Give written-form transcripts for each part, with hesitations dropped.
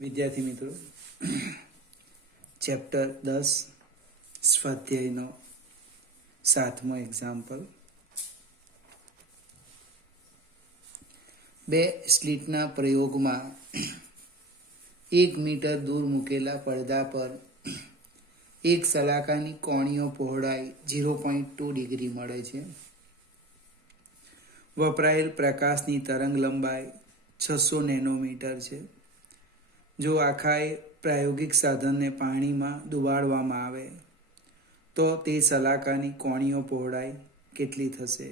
વિદ્યાર્થી મિત્રો, chapter 10 સ્વાધ્યાયનો 7મો example. બે સ્લિટના પ્રયોગમાં 1 મીટર દૂર મૂકેલા પડદા પર એક સલાકાની કોણીય પહોળાઈ 0.2 ડિગ્રી મળે છે. વપરાયેલ પ્રકાશની તરંગ લંબાઈ 600 નેનોમીટર છે. જો આખા પ્રાયોગિક સાધનને પાણીમાં ડુબાડવામાં આવે તો તે સલાકાની કોણીય પહોળાઈ કેટલી થશે?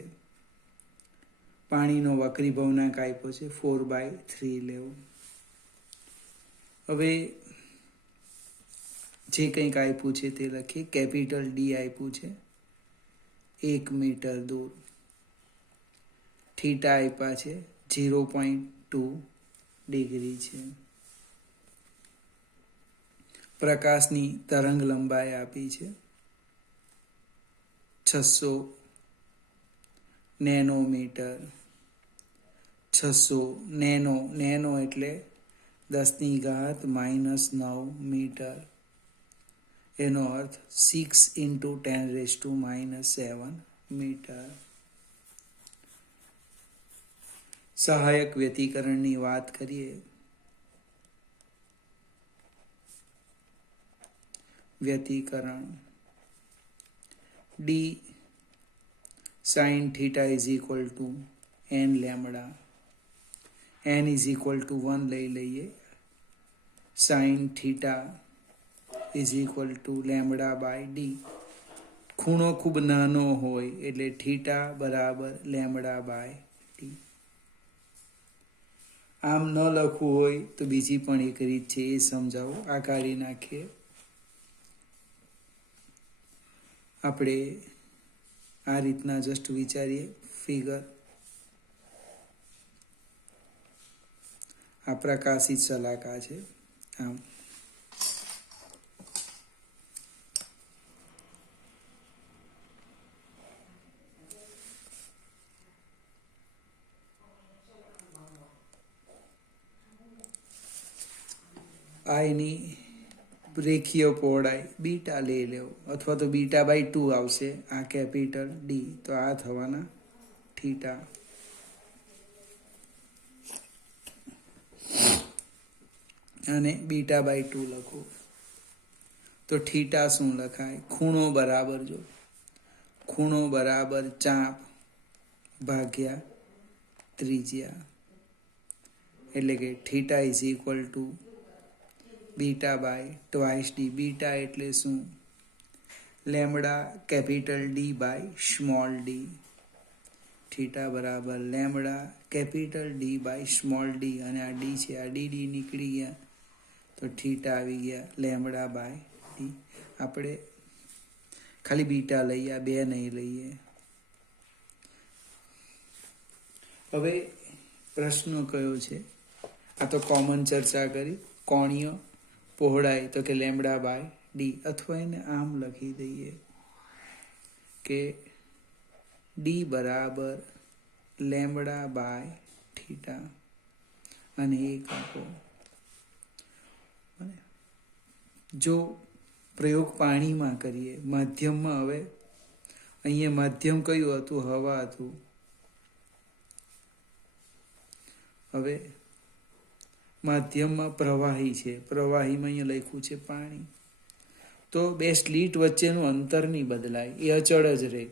પાણીનો વક્રીભવનાંક આપ્યો છે 4/3 લેવું. હવે જે કંઈક આપ્યું છે તે લખીએ. કેપિટલ ડી આપ્યું છે 1 મીટર દૂર. થીટા આપ્યા છે 0.2 ડિગ્રી છે. પ્રકાશની તરંગ લંબાઈ આપી છે 600 નેનોમીટર. 600 નેનો એટલે 10⁻⁻9 મીટર. એનો અર્થ 6 × 10⁻⁻7 મીટર. સહાયક વ્યતિકરણની વાત કરીએ. વ્યતિકરણ d sin theta is equal to n lambda. n is equal to 1 લઈ લઈએ. sin theta is equal to lambda by d. ખૂણો ખૂબ નાનો હોય એટલે થીટા બરાબર લેમ્બડા બાય d. આમ ન લખવું હોય તો બીજી પણ એક રીત છે, એ સમજાવો. આ કાઢી નાખીએ. આપણે આ રીતના જસ્ટ વિચારીએ. ફિગર આ પ્રકાશિત સલાકા છે. આમ આ એની રેખીય પહોળાઈ બીટા લઈ લેવો, અથવા તો β/2 આવશે. આ કેપિટલ ડી, તો આ થવાના થીટા. અને β/2 લખો તો થીટા શું લખાય? ખૂણો બરાબર, જો ખૂણો બરાબર ચાપ ભાગ્યા ત્રિજ્યા, એટલે કે theta is equal to β/2d. Beta એટલે શું? Lambda capital D by small D. Theta બરાબર lambda capital D by small D. અને આ ડી છે, આ ડી નીકળી ગયા તો થીટા આવી ગયા લેમ્બડા બાય ડી. આપણે ખાલી બીટા લઈએ, આ બે નહીં લઈએ. હવે પ્રશ્ન કયો છે? આ તો કોમન ચર્ચા કરી. કોણીય પહોળાઈ તો કે લેમ્બડા બાય ડી, અથવા એને આમ લખી દઈએ કે ડી બરાબર લેમ્બડા બાય થીટા. અને એક આપો. જો પ્રયોગ પાણીમાં કરીએ, માધ્યમમાં, હવે અહીંયા માધ્યમ કયું હતું? હવા હતું. હવે માધ્યમમાં પ્રવાહી છે. પ્રવાહીમાં અહીંયા લખ્યું છે પાણી. તો બે સ્લીટ વચ્ચેનું અંતર નહીં બદલાય, એ અચળ જ રહે.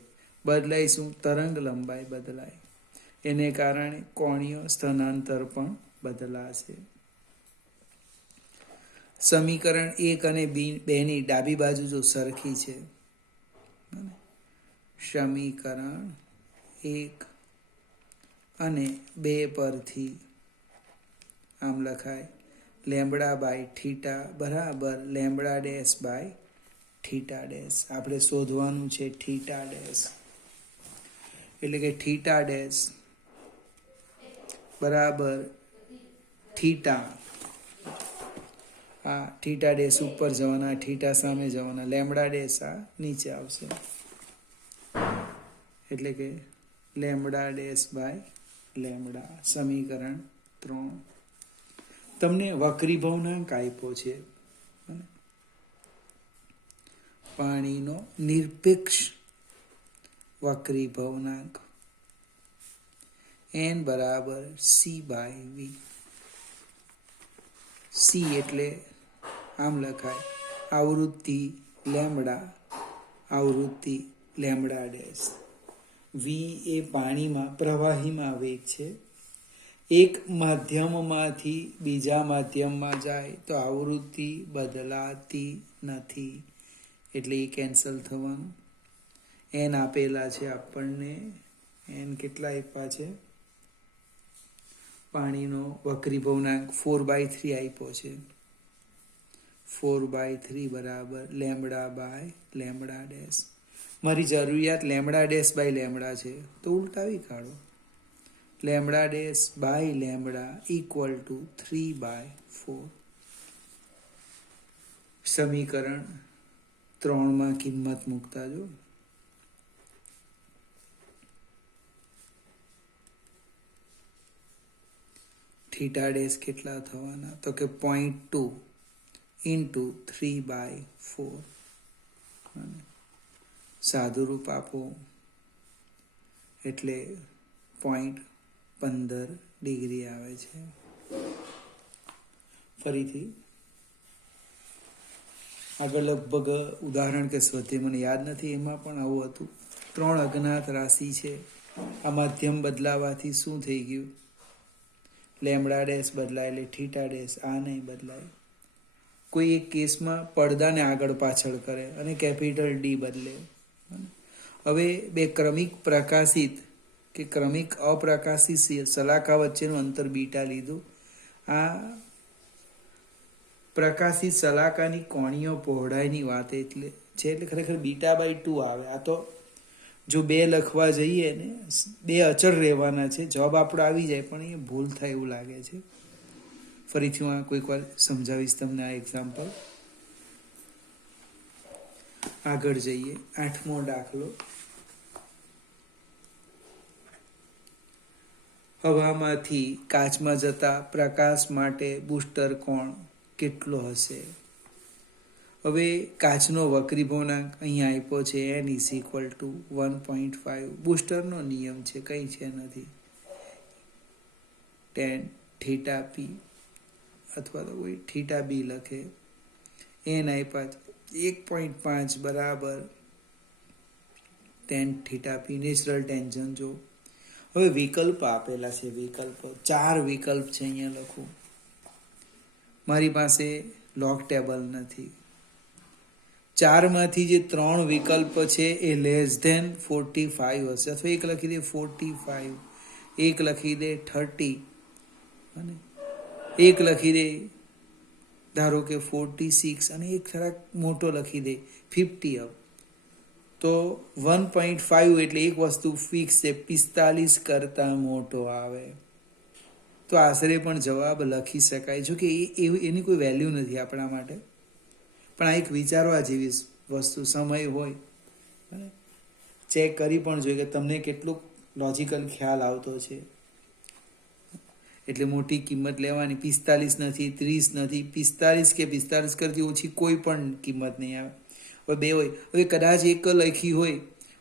બદલાય શું? તરંગ લંબાઈ બદલાય. એને કારણે કોણીય સ્થાનાંતર પણ બદલાશે. સમીકરણ 1 અને 2 ની ડાબી બાજુ જો સરખી છે, સમીકરણ 1 અને 2 પરથી આમ લખાય લેમ્બડા બાય થીટા બરાબર lambda dash by theta dash. આપણે શોધવાનું છે થીટા ડેશ, એટલે કે થીટા ડેશ બરાબર થીટા. આ થીટા ડેશ ઉપર જવાના, થીટા સામે જવાના. લેમ્બડા ડેશ આ નીચે આવશે, એટલે કે લેમ્બડા ડેશ બાય લેમ્બડા. સમીકરણ 3. તમને વક્રીભવનાંક આપ્યો છે, પાણીનો નિરપેક્ષ વક્રીભવનાંક n બરાબર c/v. c એટલે આમ લખાય આવૃત્તિ લેમ્બડા, આવૃત્તિ લેમ્બડા ડેશ. v એ પાણીમાં પ્રવાહીમાં વેગ છે. એક માધ્યમમાંથી બીજા માધ્યમમાં જાય તો આવૃત્તિ બદલાતી નથી, એટલે એ કેન્સલ થવાનું. n આપેલા છે આપણને, n કેટલા આપ્યા છે? પાણીનો વક્રીભવનાંક 4/3 આપ્યો છે. 4/3 બરાબર લેમ્બડા બાય લેમ્બડા ડેશ. મારી જરૂરિયાત લેમ્બડા ડેશ બાય લેમ્બડા છે, તો ઉલટાવી કાઢો. Lambda dash by lambda equal to 3/4. સમીકરણ 3 કિંમત મૂકતા જો. થીટા ડેશ કેટલા થવાના? તો કે 0.2 ઇન્ટુ 3/4. સાદું રૂપ આપો એટલે 0.15 ડિગ્રી આવે છે. ફરીથી આગળ લગભગ ઉદાહરણ કે સ્વાધ્યાય મને યાદ નથી, એમાં પણ આવું હતું. 3 અજ્ઞાત રાશિ છે. આ માધ્યમ બદલાવાથી શું થઈ ગયું? લેમ્બડા ડેશ બદલાય એટલે થીટા ડેશ આ નહીં બદલાય. કોઈ એક કેસમાં પડદાને આગળ પાછળ કરે અને કેપિટલ ડી બદલે. હવે બે ક્રમિક પ્રકાશિત કે ક્રમિક અપ્રકાશિત સલાકા વચ્ચેનું અંતર બીટા લીધું. આ પ્રકાશિત સલાકાની કોણીય પહોળાઈની વાત એટલે છે, એટલે ખરેખર β/2 આવે. આ તો જો 2 લખવા જઈએ ને, 2 અચળ રહેવાના છે, જવાબ આપણો આવી જાય, પણ એ ભૂલ થાય એવું લાગે છે. ફરીથી હું કોઈક વાર સમજાવીશ તમને આ એક્ઝામ્પલ. આગળ જઈએ. 8મો દાખલો. હવામાંથી કાચમાં જતા પ્રકાશ માટે બુસ્ટર કોણ કેટલો હશે? હવે કાચનો વક્રીભવનાંક અહીંયા આપ્યો છે, n = 1.5. બુસ્ટરનો નિયમ છે, કંઈ છે નથી. tan θp અથવા તો કોઈ θb લખે. n આપ્યા 1.5 બરાબર tan θp. નેચરલ ટેન્જન જો. હવે વિકલ્પ આપેલા છે, વિકલ્પો 4 વિકલ્પ છે, અહીંયા લખું. મારી પાસે લોગ ટેબલ નથી. 4માંથી જે 3 વિકલ્પ છે એ <45 હશે, અથવા એક લખી દે 45, એક લખી દે 30 અને એક લખી દે ધારો કે 46 અને એક થોડાક મોટો લખી દે 50 અપ. તો 1.5 એટલે એક વસ્તુ ફિક્સ છે, 45 કરતાં મોટો આવે તો આશરે પણ જવાબ લખી શકાય. જો કે એની કોઈ વેલ્યુ નથી આપણા માટે, પણ આ એક વિચારવા જેવી વસ્તુ. સમય હોય ચેક કરી પણ જોઈએ કે તમને કેટલું લોજિકલ ખ્યાલ આવતો છે. એટલે મોટી કિંમત લેવાની. 45 નથી, 30 નથી, 45 કે 45 કરતી ઓછી કોઈ પણ કિંમત નહીં આવે. હવે 2 હોય, હવે કદાચ એક લખી હોય,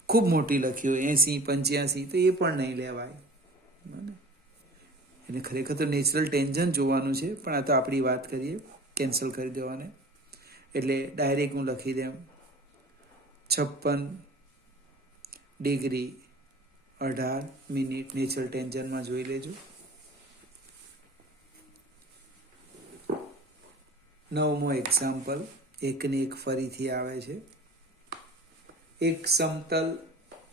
ખૂબ મોટી લખી હોય 80, 85, તો એ પણ નહીં લેવાય. એટલે ખરેખર તો નેચરલ ટેન્જન જોવાનું છે, પણ આ તો આપણી વાત કરીએ, કેન્સલ કરી દેવાને. એટલે ડાયરેક્ટ હું લખી દઉં 56 ડિગ્રી 18 મિનિટ. નેચરલ ટેન્જનમાં જોઈ લેજો. 9મો એક્ઝામ્પલ. એકને એક ફરીથી આવે છે. એક સમતલ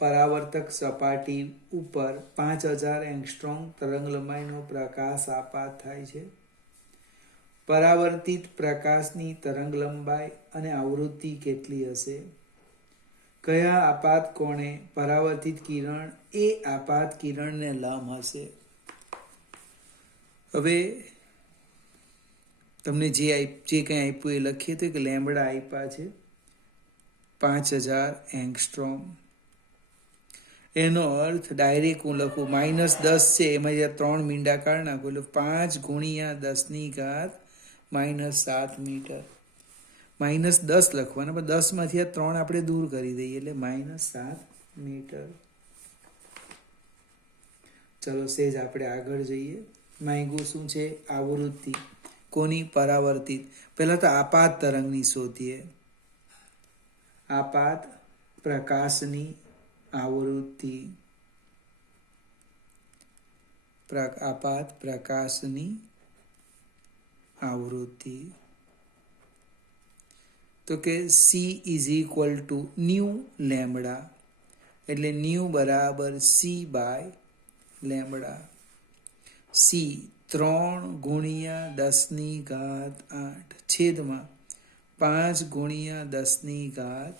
પરાવર્તક સપાટી ઉપર 5000 એંગસ્ટ્રોમ તરંગલંબાઈનો પ્રકાશ આપાત થાય છે. પરાવર્તિત પ્રકાશની તરંગલંબાઈ અને આવૃત્તિ કેટલી હશે? કયા આપાત કોણે પરાવર્તિત કિરણ એ આપાત કિરણને લંબ હશે? હવે તમને જે કંઈ આપ્યું એ લખીએ તો કે લેમ્બડા આપ્યા છે 5000 એંગસ્ટ્રોમ. એનો અર્થ ડાયરેક્ટ હું લખું -10 છે, એમાં જ્યાં 3 મીંડા કાઢી નાખું એટલે 5 ગુણ્યા 10⁻⁷ મીટર. -10 લખવાના, પણ 10 માંથી આ 3 આપણે દૂર કરી દઈએ એટલે -7 મીટર. ચલો સેજ આપણે આગળ જઈએ. માંગ્યું શું છે? આવૃત્તિ. કોની? પરાવર્તિત. પહેલા તો આપાત તરંગની શોધીએ. આપાત પ્રકાશની આવૃત્તિ. આપાત પ્રકાશની આવૃત્તિ તો કે c = ન્યુ લેમ્બડા, એટલે ન્યુ બરાબર c બાય લેમ્બડા. c 3 ગુણ્યા 10⁸ છેદમાં 5 ગુણ્યા 10⁻⁷.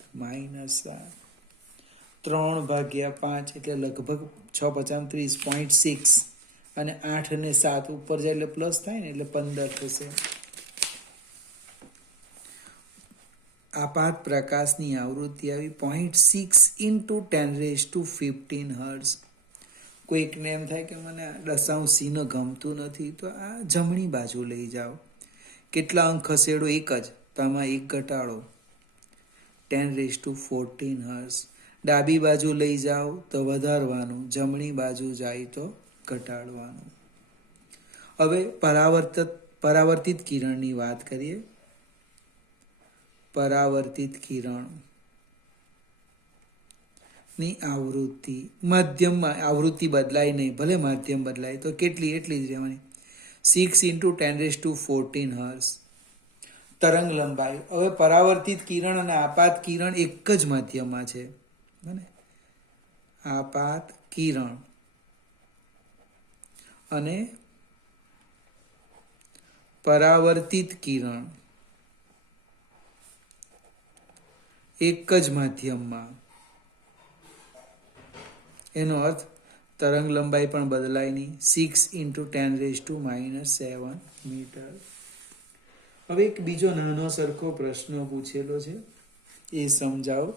3/5 એટલે લગભગ 6×5 = 0.6 અને 8 અને 7 ઉપર જાય એટલે પ્લસ થાય ને, એટલે 15 થશે. આપાત પ્રકાશની આવૃત્તિ આવી 0.6 × 10⁻15 હર્ટ્ઝ. કોઈકને એમ થાય કે મને દશાંશ સિંહ ગમતું નથી, તો આ જમણી બાજુ લઈ જાઓ. કેટલા અંક ખસેડો? એક જ, તો આમાં એક ઘટાડો, 10⁻14 હર્ટ્ઝ. ડાબી બાજુ લઈ જાઓ તો વધારવાનું, જમણી બાજુ જાય તો ઘટાડવાનું. હવે પરાવર્તિત કિરણની વાત કરીએ. પરાવર્તિત કિરણ ની આવૃત્તિ માધ્યમમાં, આવૃત્તિ બદલાય નહીં, ભલે માધ્યમ બદલાય તો કેટલી એટલી જ રહેવાની, 6 × 10⁻14 હર્ટ્ઝ. તરંગ લંબાઈ. હવે પરાવર્તિત કિરણ અને આપાત કિરણ એક જ માધ્યમમાં છે. આપાત કિરણ અને પરાવર્તિત કિરણ એક જ માધ્યમમાં. એનો અર્થ તરંગ લંબાઈ પણ બદલાય નહીં, 6 × 10⁻⁷ મીટર. હવે એક બીજો નાનો સરખો પ્રશ્ન પૂછેલો છે, એ સમજાવો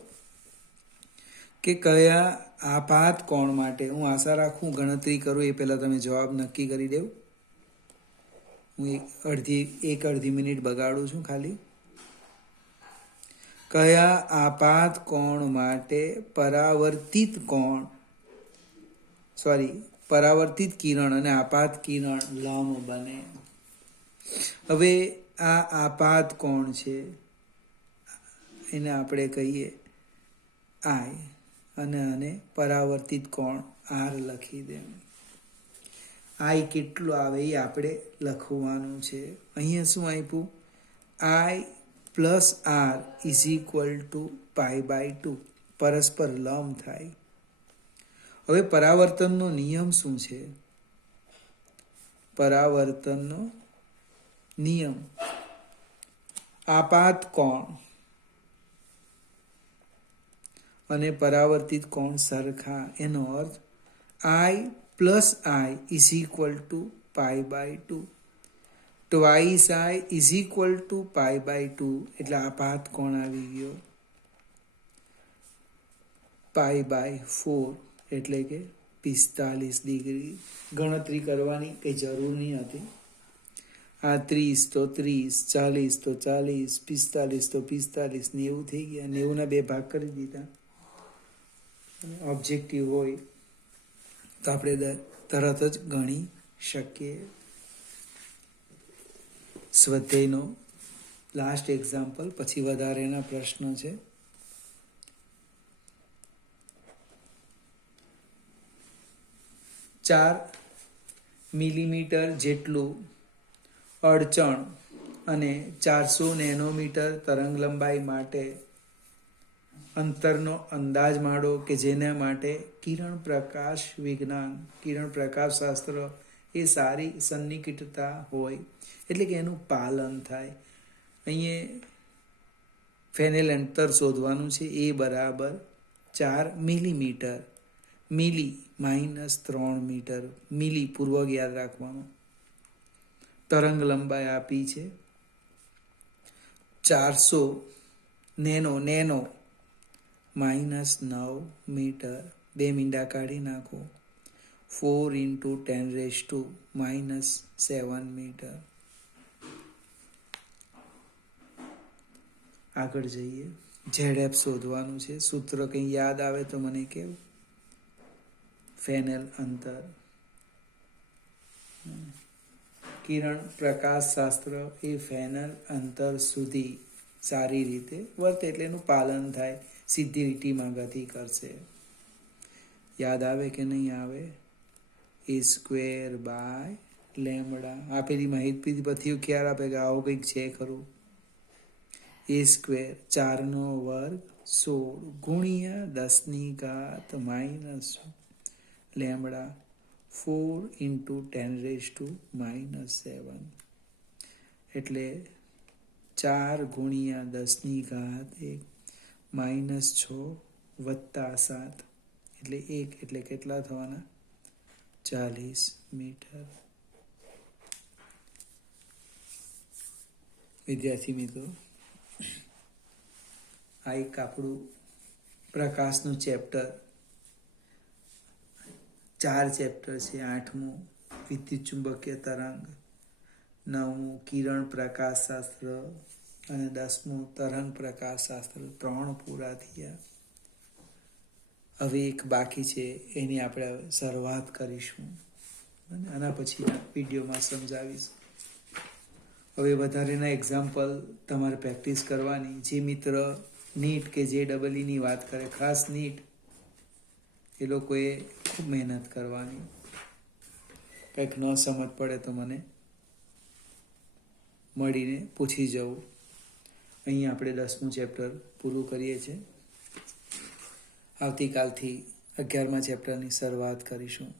કે કયા આપાત કોણ માટે, હું આશા રાખું ગણતરી કરું એ પહેલા તમે જવાબ નક્કી કરી દેવ. હું એક અડધી મિનિટ બગાડું છું ખાલી. કયા આપાત કોણ માટે પરાવર્તિત કિરણ અને આપાત કિરણ લંબ બને? હવે આ આપાત કોણ છે, એને આપણે કહીએ I, અને પરાવર્તિત કોણ R લખી દે. I કેટલું આવે એ આપણે લખવાનું છે. અહીંયા શું આપ્યું? I + R = π/2. પરસ્પર લંબ થાય. હવે પરાવર્તનનો નિયમ શું છે? પરાવર્તનનો નિયમ, આપાત કોણ અને પરાવર્તિત કોણ સરખા. એનો અર્થ I + I = π/2. Twice I = π/2 એટલે આપાત કોણ આવી ગયો π/4 એટલે કે 45 ડિગ્રી. ગણતરી કરવાની કંઈ જરૂર નહીં હતી. આ 30 તો 30, 40 તો 40, 45 તો 45, 90 થઈ ગયા. 90ના 2 ભાગ કરી દીધા. ઓબ્જેક્ટિવ હોય તો આપણે તરત જ ગણી શકીએ. સ્વાધ્યાયનો લાસ્ટ એક્ઝામ્પલ, પછી વધારેના પ્રશ્નો છે. ચાર મિલીમીટર જેટલું અડચણ અને 400 નેનોમીટર તરંગ લંબાઈ માટે અંતરનો અંદાજ માંડો કે જેના માટે કિરણ પ્રકાશ વિજ્ઞાન, કિરણ પ્રકાશ શાસ્ત્ર એ સારી સન્નિકટતા હોય, એટલે કે એનું પાલન થાય. અહીંયા ફેનેલ અંતર શોધવાનું છે. એ બરાબર 4 મિલીમીટર. મિલી -3 મીટર. મિલી પૂર્વક યાદ રાખવાનું. તરંગ લંબાઈ આપી છે 400 નેનો -9 મીટર. 2 મીંડા કાઢી નાખો. 4 × 10⁻⁻7 મીટર. આગળ જઈએ. ઝેડએફ શોધવાનું છે. સૂત્ર કંઈ યાદ આવે તો મને કહેવું. ફેનેલ અંતર. કિરણ પ્રકાશશાસ્ત્ર એ ફેનલ અંતર સુધી સારી રીતે વર્તે એટલે એનું પાલન થાય, સીધી લીટીમાં ગતિ કરશે. યાદ આવે કે નહીં આવે? a²/λ. આપેલી માહિતી પરથી ખ્યાલ આપે કે આવું કંઈક છે ખરું. a² 4² 16 × 10⁻⁻⁷ લેમ્બડા 4 × 10⁻⁻7 એટલે 4 × 10⁻⁻6 + 7 એટલે 1 એટલે કેટલા થવાના? 40 મીટર. વિદ્યાર્થી મિત્રો, આ એક આપણું પ્રકાશનું ચેપ્ટર 4 ચેપ્ટર છે. 8મું વિદ્યુત ચુંબકીય તરંગ, 9મું કિરણ પ્રકાશશાસ્ત્ર અને 10મું તરંગ પ્રકાશશાસ્ત્ર. 3 પૂરા થયા. હવે એક બાકી છે, એની આપણે શરૂઆત કરીશું અને આના પછીના વિડીયોમાં સમજાવીશ. હવે વધારેના એક્ઝામ્પલ તમારે પ્રેક્ટિસ કરવાની. જે મિત્ર નીટ કે JEEની વાત કરે, ખાસ નીટ, એ લોકોએ ખૂબ મહેનત કરવાની. કંઈક ન સમજ પડે તો મને મળીને પૂછી જવું. અહીં આપણે 10મું ચેપ્ટર પૂરું કરીએ છીએ. આવતીકાલથી 11મા ચેપ્ટરની શરૂઆત કરીશું.